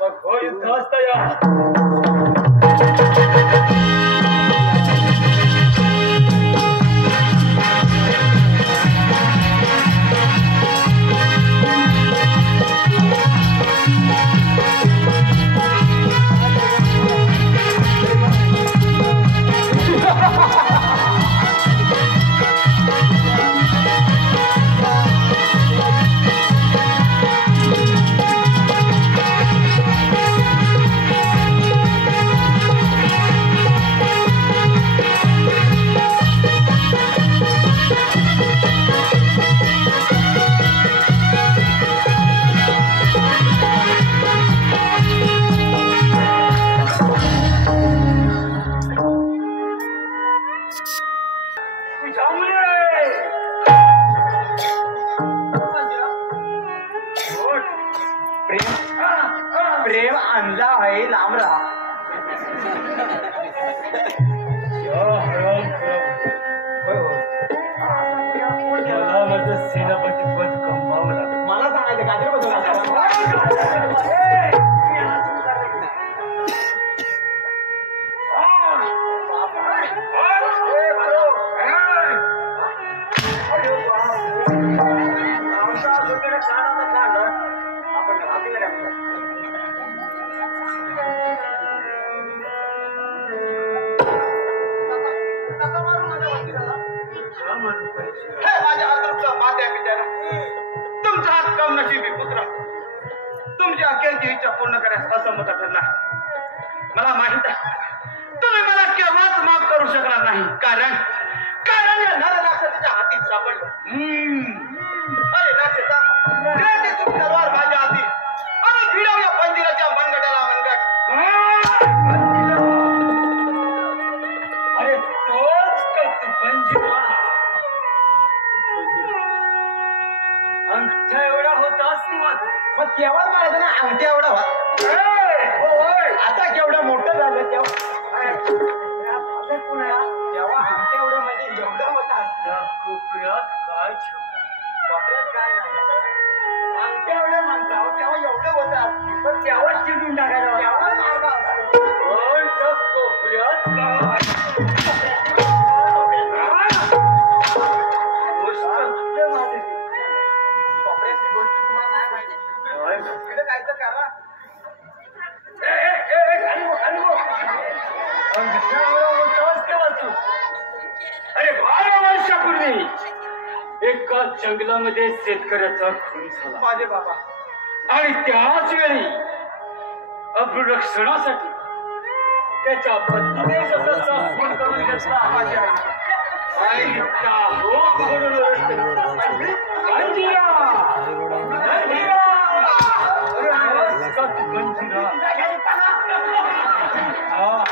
मग हो युद्धास तयार. आणला आहे लांब राहा. मला माझं सेनापती पद कमवावं लागलं. मला सांगायचं गाजर बदल माझ्या हातून मात्या पित्याला तुमचा हात कम नशीबी पुत्र तुमची अखेरची इच्छा पूर्ण करण्यास असंमत ठरणार. मला माहित आहे तुम्ही मला केव्हाच माफ करू शकणार नाही कारण कारण या नर राक्षसाच्या हाती सापडलं. अरे राक्षसा ग्रहते तुम्ही तलवार माझ्या हाती आणि भिडव या पंजिराच्या मनगटाला मनगट. अरे तोच का तू पंजिरा अंगठ्या एवढा होतास तू आता. मग केव्हा मला ना अंगठ्या एवढा आता केवढं मोठं झालं तेव्हा अंगठ्या एवढं म्हणजे एवढं होता. त्या कोपऱ्यात काय ठेवलं? कोपऱ्यात काय नाही अंगठ्या एवढं म्हणता तेव्हा एवढं होतं पण तेव्हाच चिडून टाकायला तेव्हा मार्ग पण त्या कोपऱ्यात काय? कोपऱ्याची गोष्ट तुम्हाला नाही माहिती इकडे काय तर करा. अंगठ्या एवढा होतास तेव्हा तू. अरे 12 वर्षापूर्वी एका जंगलामध्ये शेतकऱ्याचा खून झाला माझे बाबा आणि त्याच वेळी अभ्रक्षणासाठी त्याच्या पत्नीने स्वतःचा खून करून घेतला. आणि त्या हो म्हणून ओरडते, "मंजिरा! मंजिरा! अरे आवाज का तू मंजिरा?" हा.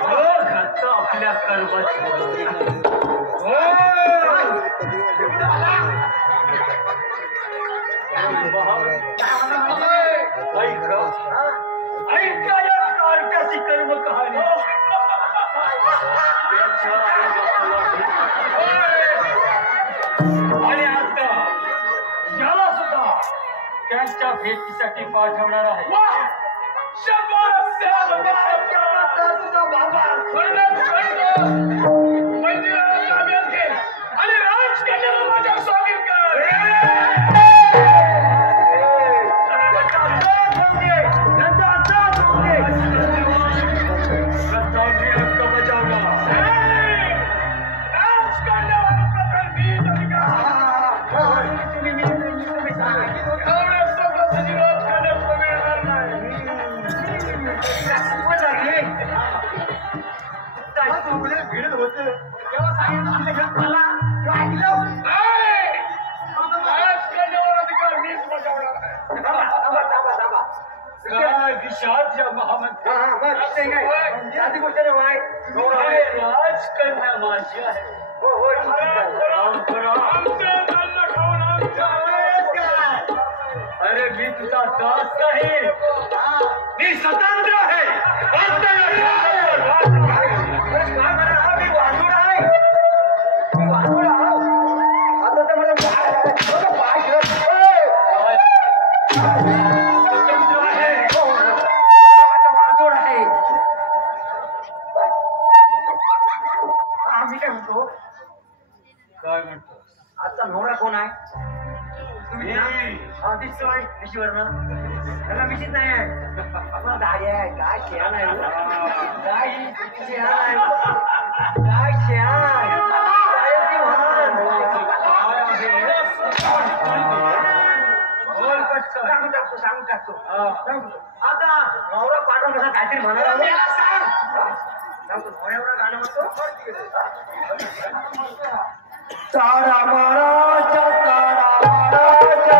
हो, घरचा आपल्या कर्मात ऐका या कार्टाची कर्म कहाणी. आणि आता याला सुद्धा त्यांच्या भेटीसाठी पाठवणार आहे. आणि राजकन्याला माझ्या स्वागत कर. भिडत होत तेव्हा सांगितलं आमच्या घरात मला ऐकलं काय विषाद या महामंत्री राजकन्या माझी आहे. अरे मी तुझा दास नाही, मी स्वतंत्र आहे. आता तर मला आम्ही काय म्हणतो काय म्हणतो? आजचा नवरा कोण आहे? तुम्ही ना दिसतोय मिशीवरनं त्याला मिशीच नाही आहे आपला दाढी आहे काय शेण आहे काय शेण आहे काय शेण सांगून टाकतो आता नवरा पाठवून कसा काहीतरी म्हणाला सांगतो नवऱ्यावर गाणं म्हणतो तारा महाराजा तारा महाराजा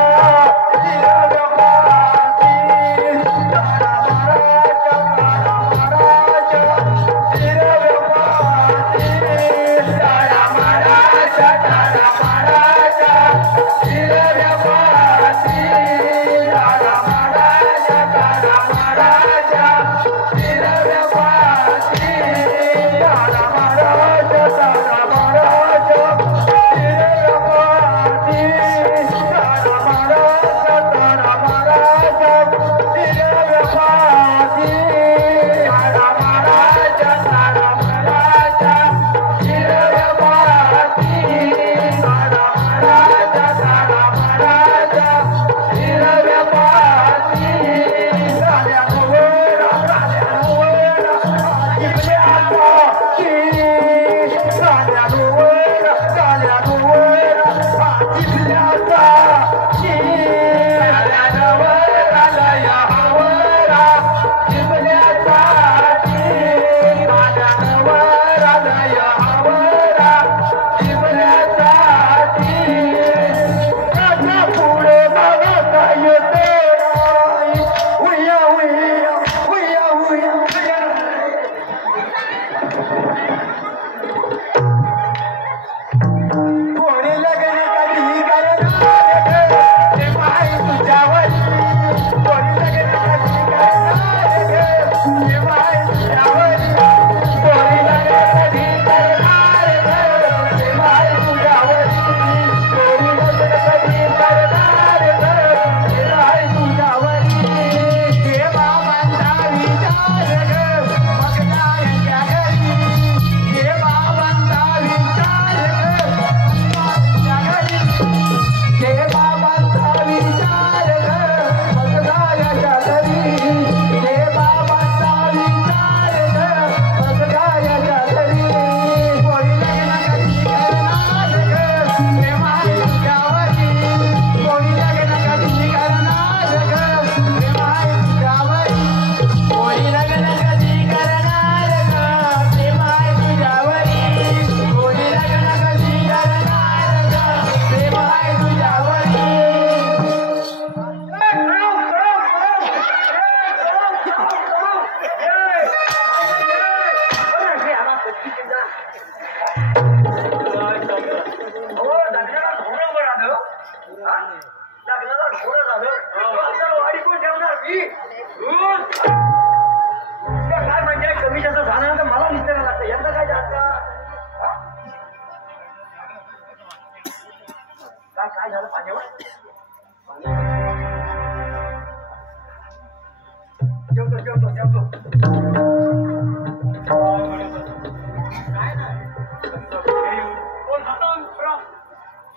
लग्नाला थोडं झालं आता वाडी कोण ठेवणार मी काय म्हणजे कमी जास्त झालं तर मला विचारायला लागतं यंदा काय जास्त काय झालं पाण्यावर जेवतो काय नाही कोण हातान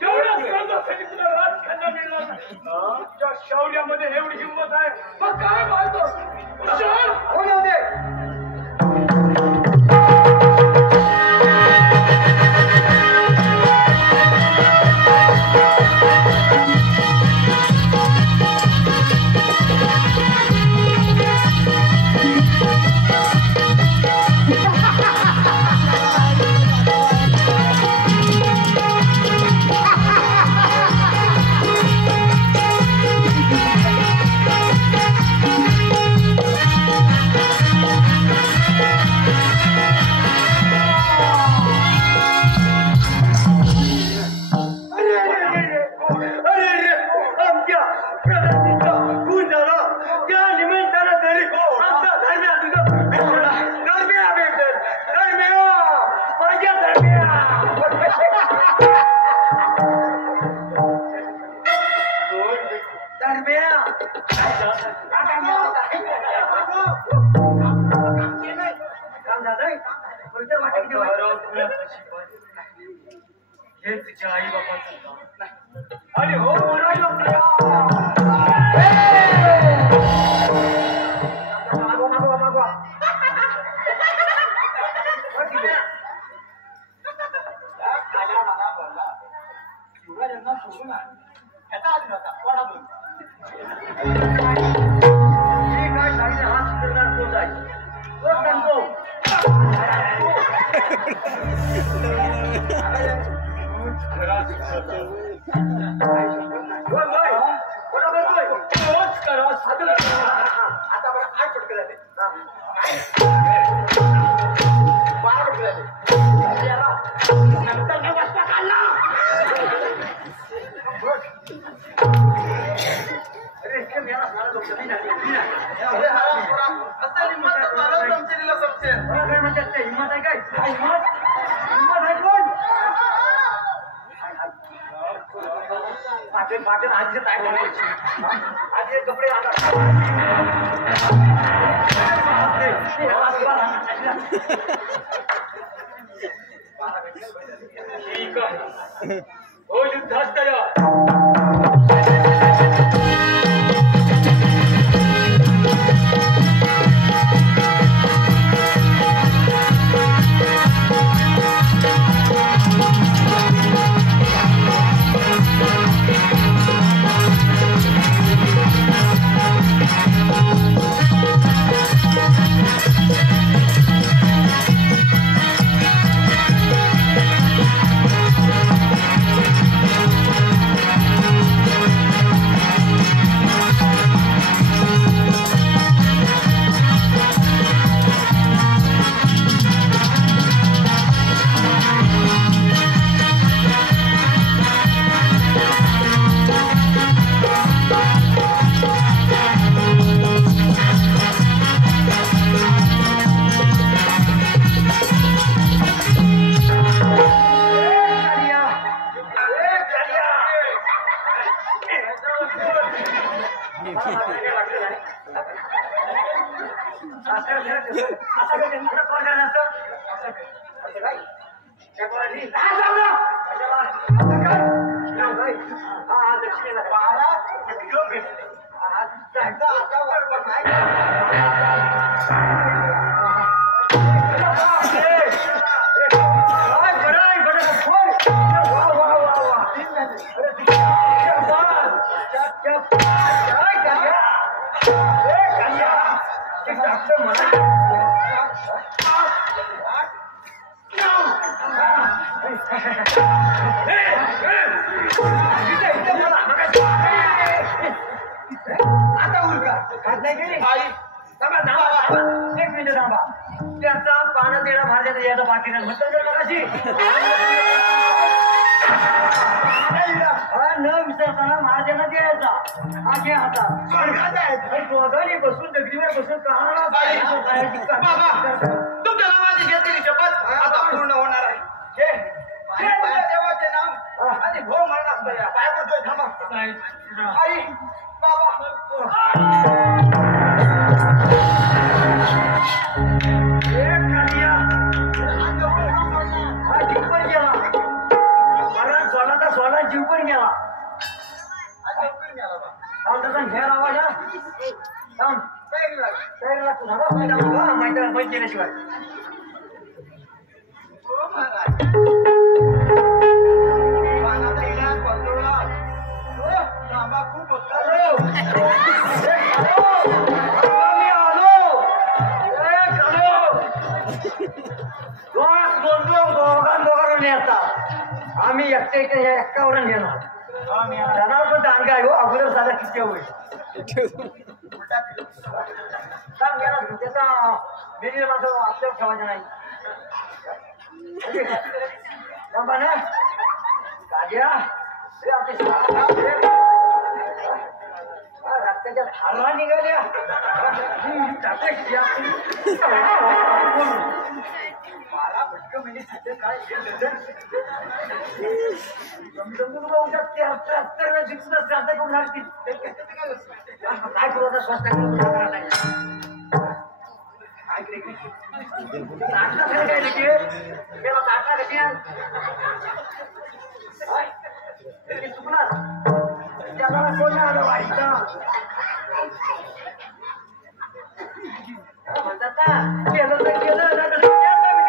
जेवढ्या स्पर्धासाठी तुला राजकन्या मिळणार नाही तुझ्या शौर्यामध्ये एवढी हिंमत आहे मग काय मारतो हो जाऊ दे हे तुझ्या आई बापाचं अरे हो मागवा काय सांगितलं हा सुंदरनाथ कोण आहे तो सांगतो आता बरं 8 फटके झाले 12 फटके झाले नंतर मी बसता काढला अरे इतके मेरा सारा लोक नाही अरे हा पुरा असं हिम्मत मला समजेला समजेल मला काय म्हणतात ते हिम्मत आहे काय हिम्मत आहे कोण पाटील आजीचे काय बोलायचे आजी कपडे ठीक आहे हो युद्धात करा याचा बाकी नाही म्हणतो न विसरताना महाजनात द्यायचा आगे हातात स्वर्गात आहे. दोघांनी बसून दगडीवर बसून बाबा तुमच्या नावाची घेतलेली शपथ आता पूर्ण होणार आहे. हे माझ्या देवाचे नाव आणि भो म्हणत असतं या पाय पडतोय थांबा. आई बाबा सोळा जीव पण गेला घेर आवाज माहिती केल्याशिवाय खूप आम्ही एकटे एक्कावर घेणार जाणार पण दांडगा आहे हो अगोदर साधा किती होईल त्याचा मेरी माझं आपल्याला ठेवायचं नाही ना गाड्या रक्ताच्या धारा निघाल्या मला भटक म्हणजे काय काय करू आता स्वस्त चुकणार जगाला कोण नाही आलं वाईट म्हणतात ना केलं तर केलं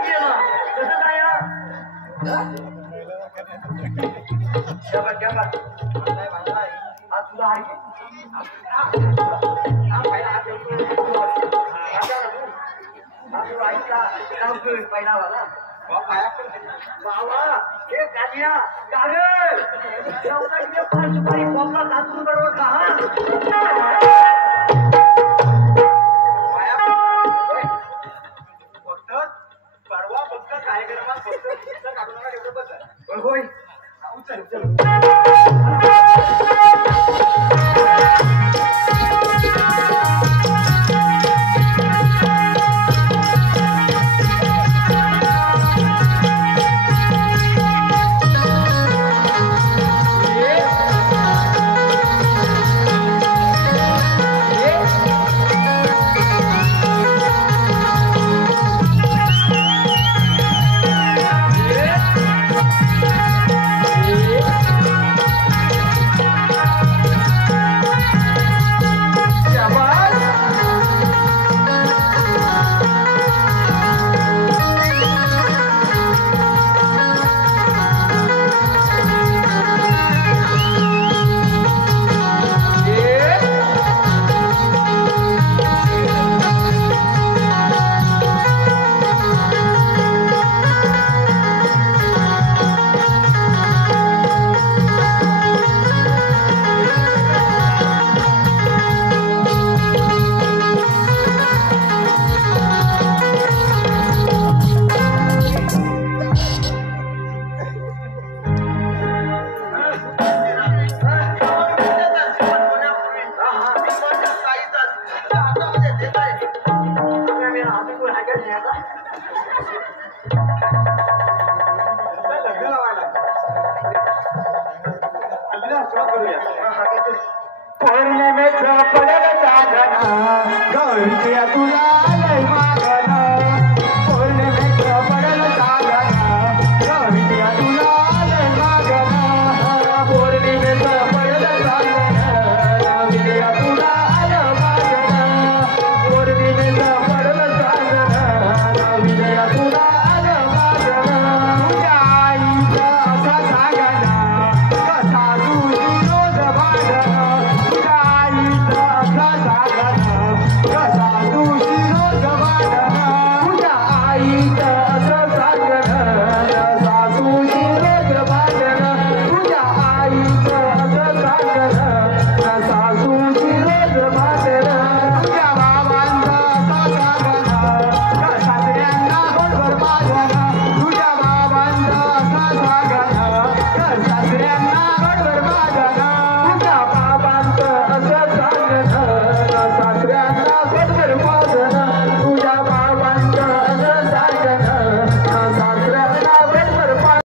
गेलं कसं काय आज तुला पहिला वाला बाबा हे कालिया कागद सुपारी कोपरा तातून बरोबर का परवा फक्त कार्यक्रमात फक्त काढून एवढं बस होय पौर्णिमेचा पडला साधना गौरीच्या तुला